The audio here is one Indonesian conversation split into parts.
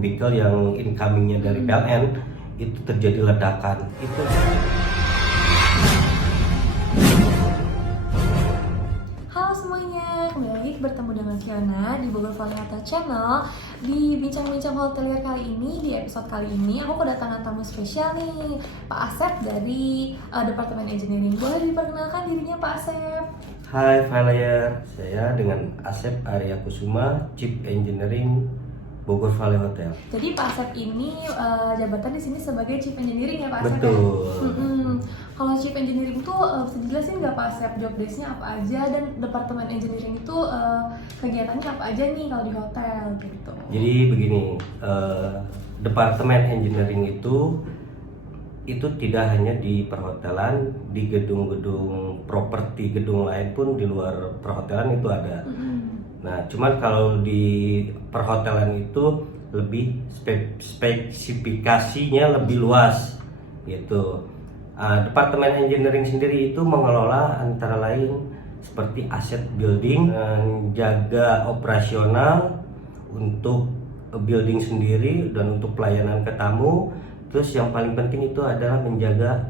Kubikel yang incomingnya dari PLN itu terjadi ledakan. Halo semuanya, kembali lagi bertemu dengan Fiona di Bogor Valley Hotel Channel. Di bincang-bincang hotelier kali ini, di episode kali ini aku kedatangan tamu spesial nih, Pak Asep dari Departemen Engineering. Boleh diperkenalkan dirinya Pak Asep? Hai Valier, saya dengan Asep Arya Kusuma, Chief Engineering Bogor Valley Hotel. Jadi Pak Asep ini jabatan di sini sebagai Chief Engineering ya Pak Asep? Betul. Kalau Chief Engineering itu bisa dijelasin nggak Pak Asep job desk-nya apa aja dan Departemen Engineering itu kegiatannya apa aja nih kalau di hotel gitu? Jadi begini, Departemen Engineering itu tidak hanya di perhotelan, di gedung-gedung properti, gedung lain pun di luar perhotelan itu ada. Nah, cuman kalau di perhotelan itu lebih spesifikasinya lebih luas gitu. Departemen Engineering sendiri itu mengelola antara lain seperti aset building, jaga operasional untuk building sendiri dan untuk pelayanan ke tamu. Terus yang paling penting itu adalah menjaga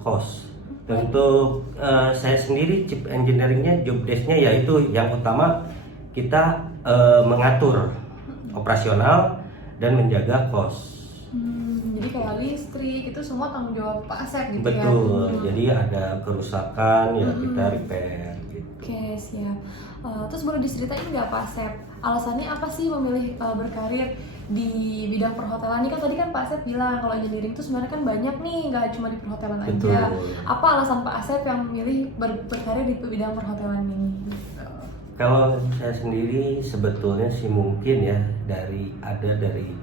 cost. Untuk saya sendiri Chief Engineeringnya job desk-nya yaitu yang utama kita mengatur operasional dan menjaga cost. Jadi kayak listrik itu semua tanggung jawab Pak Asep gitu. Betul, ya? jadi ada kerusakan ya kita repair gitu. Oke, siap. Terus boleh diceritain nggak Pak Asep, alasannya apa sih memilih berkarir di bidang perhotelan? Ini kan tadi kan Pak Asep bilang kalau engineering itu sebenarnya kan banyak nih, nggak cuma di perhotelan aja. Betul. Apa alasan Pak Asep yang memilih berkarir di bidang perhotelan ini? Kalau saya sendiri sebetulnya sih mungkin ya dari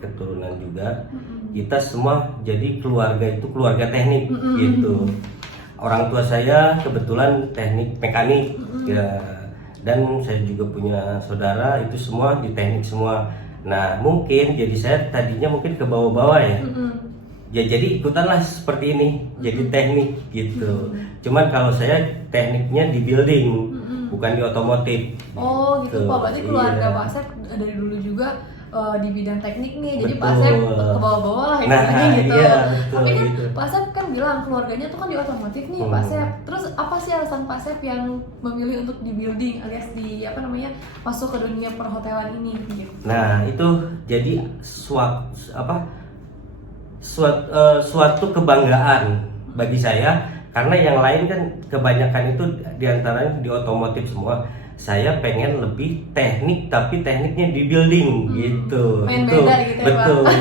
keturunan juga. Kita semua jadi keluarga teknik gitu. Orang tua saya kebetulan teknik mekanik ya, dan saya juga punya saudara itu semua di teknik semua. Nah mungkin jadi saya tadinya mungkin ke bawah-bawah ya. Ya jadi ikutanlah seperti ini jadi teknik gitu. Cuman kalau saya tekniknya di building bukan di otomotif. Oh gitu Pak, berarti keluarga Iya. Pak Asep dari dulu juga di bidang teknik nih, jadi Betul. Pak Asep ke bawah-bawah lah istilahnya gitu. Iya, betul, Tapi kan gitu. Pak Asep kan bilang keluarganya tuh kan di otomotif nih Pak Asep. Terus apa sih alasan Pak Asep yang memilih untuk di building alias di masuk ke dunia perhotelan ini gitu? Nah itu jadi suatu kebanggaan bagi saya karena yang lain kan kebanyakan itu diantaranya di otomotif semua. Saya pengen lebih teknik tapi tekniknya di building gitu. Main Itu, beda gitu ya betul. Pak.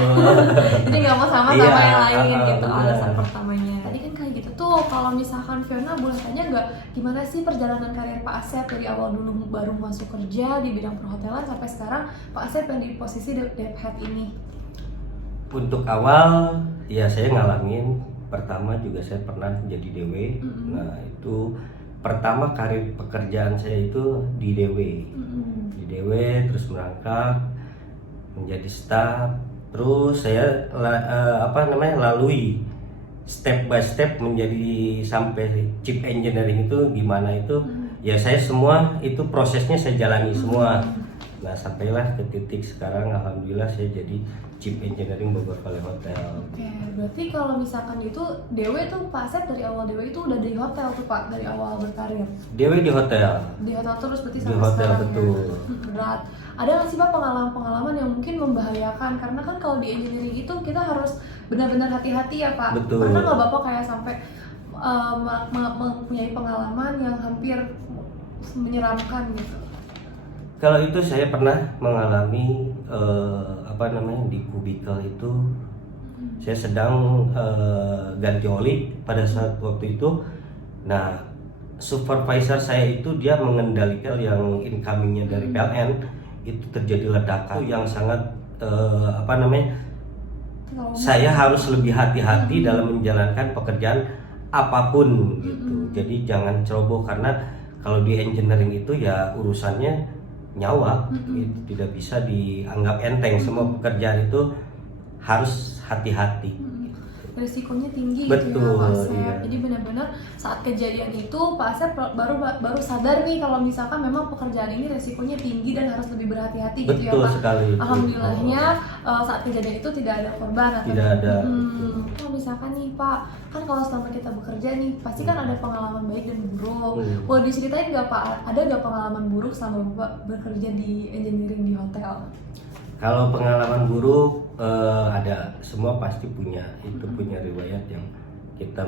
Jadi nggak mau sama Iya, yang lain gitu iya. alasan pertamanya. Tadi kan kayak gitu tuh, kalau misalkan Fiona boleh tanya nggak gimana sih perjalanan karir Pak Asep dari awal dulu baru masuk kerja di bidang perhotelan sampai sekarang Pak Asep yang di posisi debt head ini? Untuk awal ya saya ngalamin, pertama juga saya pernah jadi DW. Nah itu pertama karir pekerjaan saya itu di DW. Di DW terus merangkak menjadi staff, terus saya lalui step by step menjadi sampai Chief Engineering itu gimana itu ya saya semua itu prosesnya saya jalani semua. Nah sampailah ke titik sekarang alhamdulillah saya jadi Chief Engineering Bogor Valley Hotel. Oke, berarti kalau misalkan itu DW tuh Pak Asep dari awal DW itu udah di hotel tuh Pak, dari awal berkarir. DW di hotel. Di hotel terus berarti Di sampai hotel, sekarang betul. ya. Berat. Ada nggak sih Pak pengalaman-pengalaman yang mungkin membahayakan? Karena kan kalau di engineering itu kita harus benar-benar hati-hati ya Pak. Betul. Pernah nggak Bapak kayak sampai mempunyai pengalaman yang hampir menyeramkan gitu? Kalau itu saya pernah mengalami di kubikel itu saya sedang ganti oli pada saat waktu itu. Nah supervisor saya itu dia mengendalikan yang incomingnya dari PLN itu terjadi ledakan yang sangat saya harus lebih hati-hati dalam menjalankan pekerjaan apapun gitu. Jadi jangan ceroboh karena kalau di engineering itu ya urusannya nyawa, itu tidak bisa dianggap enteng. Semua pekerjaan itu harus hati-hati. risikonya tinggi gitu ya Betul, Pak Asep. iya. Jadi benar-benar saat kejadian itu Pak Asep baru sadar nih kalau misalkan memang pekerjaan ini risikonya tinggi dan harus lebih berhati-hati gitu ya Betul Pak. sekali. Alhamdulillahnya saat kejadian itu tidak ada korban atau Tidak ada. Kalau misalkan nih Pak, kan kalau selama kita bekerja nih pasti kan ada pengalaman baik dan buruk. Boleh diceritain nggak Pak, ada nggak pengalaman buruk selama Bapak bekerja di engineering di hotel? Kalau pengalaman buruk ada, semua pasti punya, itu punya riwayat yang kita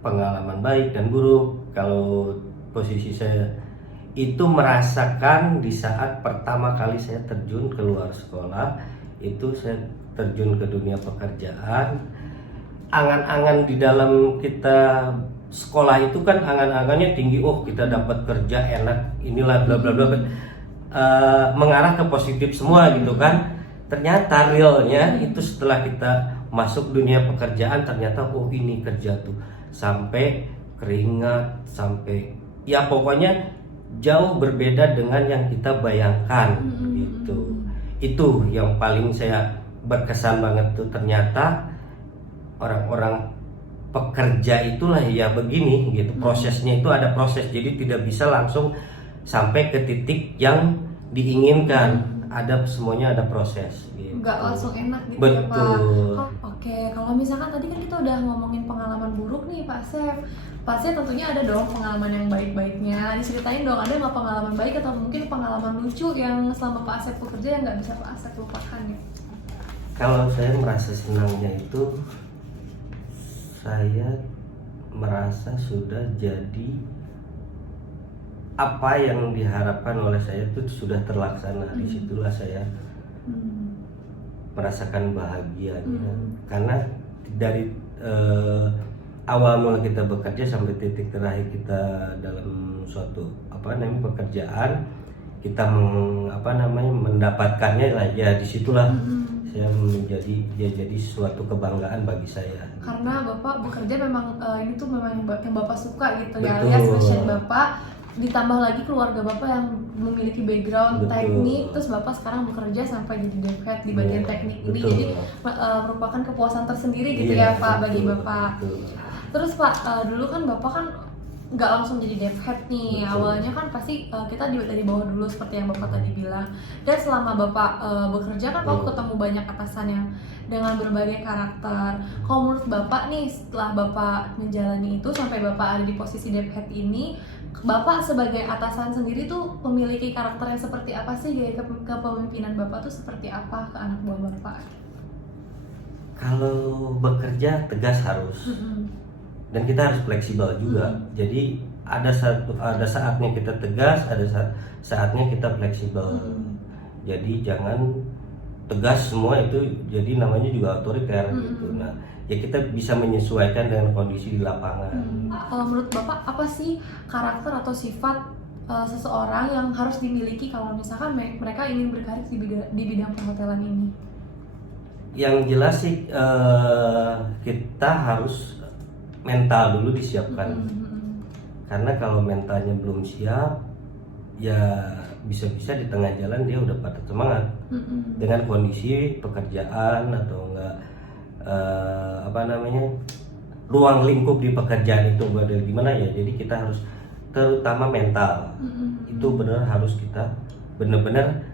pengalaman baik dan buruk. Kalau posisi saya itu merasakan di saat pertama kali saya terjun keluar sekolah, itu saya terjun ke dunia pekerjaan. Angan-angan di dalam kita sekolah itu kan angan-angannya tinggi, oh kita dapat kerja enak, inilah bla bla bla. Mengarah ke positif semua gitu kan. Ternyata realnya itu setelah kita masuk dunia pekerjaan, ternyata oh ini kerja tuh sampai keringat, sampai ya pokoknya jauh berbeda dengan yang kita bayangkan gitu. Itu yang paling saya berkesan banget tuh, ternyata orang-orang pekerja itulah ya begini gitu, prosesnya itu ada proses, jadi tidak bisa langsung sampai ke titik yang diinginkan. Ada semuanya ada proses gitu. Nggak langsung enak gitu Betul. ya Pak. Oke, kalau misalkan tadi kan kita udah ngomongin pengalaman buruk nih Pak Asep, pasti tentunya ada dong pengalaman yang baik-baiknya. Diceritain dong, ada nggak pengalaman baik atau mungkin pengalaman lucu yang selama Pak Asep bekerja yang nggak bisa Pak Asep lupakan ya? Kalau saya merasa senangnya itu, saya merasa sudah jadi apa yang diharapkan oleh saya itu sudah terlaksana. Disitulah saya merasakan bahagianya, karena dari awal mula kita bekerja sampai titik terakhir kita dalam suatu pekerjaan, kita mendapatkannya lah, ya disitulah saya jadi suatu kebanggaan bagi saya. Karena Bapak bekerja memang ini tuh memang yang Bapak suka gitu ya, Betul. alias passion Bapak, ditambah lagi keluarga Bapak yang memiliki background Betul. teknik, terus Bapak sekarang bekerja sampai jadi dev head di bagian teknik ini, betul. jadi merupakan kepuasan tersendiri gitu Iya, ya Pak bagi betul, Bapak. betul. Terus Pak, dulu kan Bapak kan nggak langsung jadi dev head nih. Betul. Awalnya kan pasti kita dari bawah dulu seperti yang Bapak tadi bilang. Dan selama Bapak bekerja kan Bapak ketemu banyak atasan yang dengan berbagai karakter. Kalau menurut Bapak nih, setelah Bapak menjalani itu sampai Bapak ada di posisi dev head ini, Bapak sebagai atasan sendiri tuh memiliki karakter yang seperti apa sih? Gaya kepemimpinan Bapak tuh seperti apa ke anak buah Bapak? Kalau bekerja tegas harus, dan kita harus fleksibel juga. Jadi ada saatnya kita tegas, ada saatnya kita fleksibel. Jadi jangan tegas semua, itu jadi namanya juga otoriter gitu. Nah, ya kita bisa menyesuaikan dengan kondisi di lapangan. Kalau menurut Bapak apa sih karakter atau sifat seseorang yang harus dimiliki kalau misalkan mereka ingin berkarir di bidang perhotelan ini? Yang jelas sih kita harus mental dulu disiapkan. Karena kalau mentalnya belum siap, ya bisa-bisa di tengah jalan dia udah patah semangat dengan kondisi pekerjaan atau enggak ruang lingkup di pekerjaan itu ada gimana ya. Jadi kita harus terutama mental itu benar harus kita benar-benar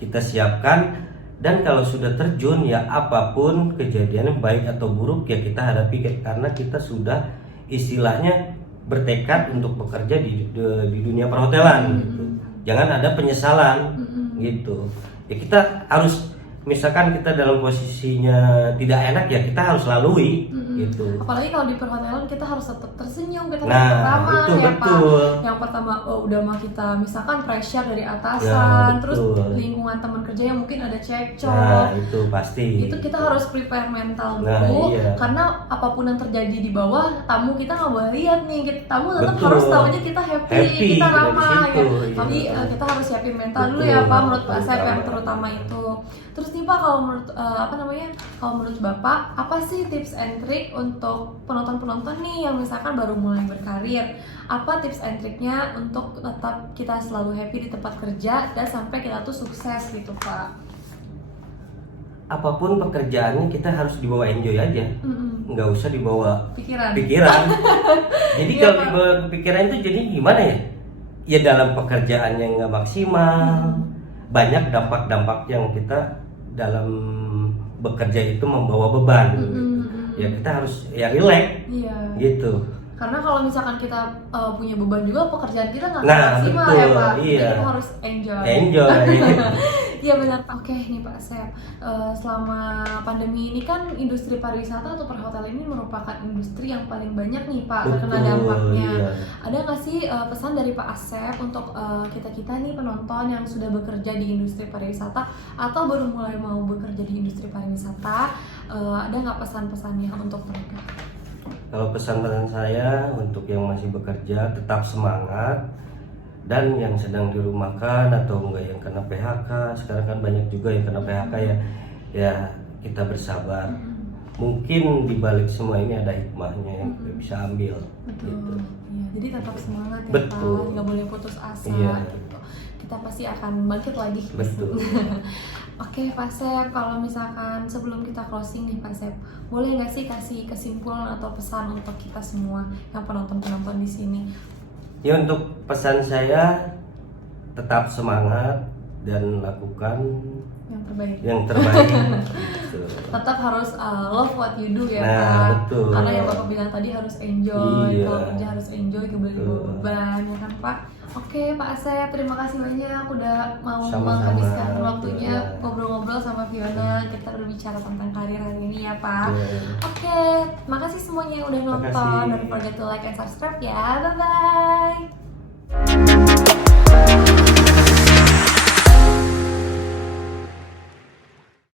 kita siapkan. Dan kalau sudah terjun ya apapun kejadiannya baik atau buruk ya kita hadapi, karena kita sudah istilahnya bertekad untuk bekerja di dunia perhotelan gitu. Jangan ada penyesalan gitu. Ya kita harus, misalkan kita dalam posisinya tidak enak ya kita harus lalui gitu. Apalagi kalau di perhotelan kita harus tetap tersenyum, kita Nah, tetap ramah itu ya betul. Pak. Yang pertama udah mah kita misalkan pressure dari atasan, Ya, terus betul. lingkungan teman kerja yang mungkin ada cekcok. Nah, itu pasti. Itu kita harus prepare mental dulu, Nah, iya. karena apapun yang terjadi di bawah, tamu kita nggak boleh lihat nih, tamu tetap Betul. harus tahunya kita happy, kita dari ramah situ, ya. iya. Jadi kita harus siapin mental dulu Betul, ya Pak, menurut Pak Asep terutama. yang terutama itu. Terus nih Pak, kalau menurut kalau menurut Bapak, apa sih tips and trick untuk penonton-penonton nih yang misalkan baru mulai berkarir? Apa tips and triknya untuk tetap kita selalu happy di tempat kerja dan sampai kita tuh sukses gitu Pak? apapun pekerjaannya kita harus dibawa enjoy aja, nggak usah dibawa Pikiran. Jadi Iya, kalau Pak. dibawa pikiran itu jadi gimana ya? Ya dalam pekerjaannya nggak maksimal, banyak dampak-dampak yang kita dalam bekerja itu membawa beban. Gitu. Ya kita harus ya relax, Iya. gitu. Karena kalau misalkan kita punya beban juga, pekerjaan kita nggak Nah, maksimal betul, ya Pak. iya. Jadi kita harus enjoy. Enjoy. Iya benar. Oke nih Pak Asep, selama pandemi ini kan industri pariwisata atau perhotelan ini merupakan industri yang paling banyak nih Pak terkena Betul, dampaknya. iya. Ada nggak sih pesan dari Pak Asep untuk kita nih penonton yang sudah bekerja di industri pariwisata atau baru mulai mau bekerja di industri pariwisata? Ada nggak pesan-pesannya untuk mereka? Kalau pesan-pesan saya untuk yang masih bekerja tetap semangat, dan yang sedang dirumahkan atau enggak yang kena PHK, sekarang kan banyak juga yang kena PHK ya kita bersabar. Mungkin di balik semua ini ada hikmahnya yang kita bisa ambil. Betul. Gitu. Iya, jadi tetap semangat ya Betul. Pak, nggak boleh putus asa Iya. gitu. Kita pasti akan bangkit lagi. Betul. Oke Pak Sep, kalau misalkan sebelum kita closing nih Pak Sep, boleh nggak sih kasih kesimpulan atau pesan untuk kita semua yang penonton-penonton di sini? Ya untuk pesan saya tetap semangat dan lakukan Yang terbaik. yang terbaik. Gitu. Tetap harus love what you do ya Nah, Pak. betul. Karena yang Bapak bilang tadi harus enjoy, Iya. kalau kerja harus enjoy, gak boleh dibawa Betul. beban ya kan Pak. Oke Pak Asep, terima kasih banyak udah mau Sama-sama. menghabiskan waktunya Iya. ngobrol-ngobrol sama Fiona. Kita berbicara tentang karir hari ini ya Pak. Iya. Oke, makasih semuanya yang udah nonton. Makasih. Don't forget to like and subscribe ya. Bye bye.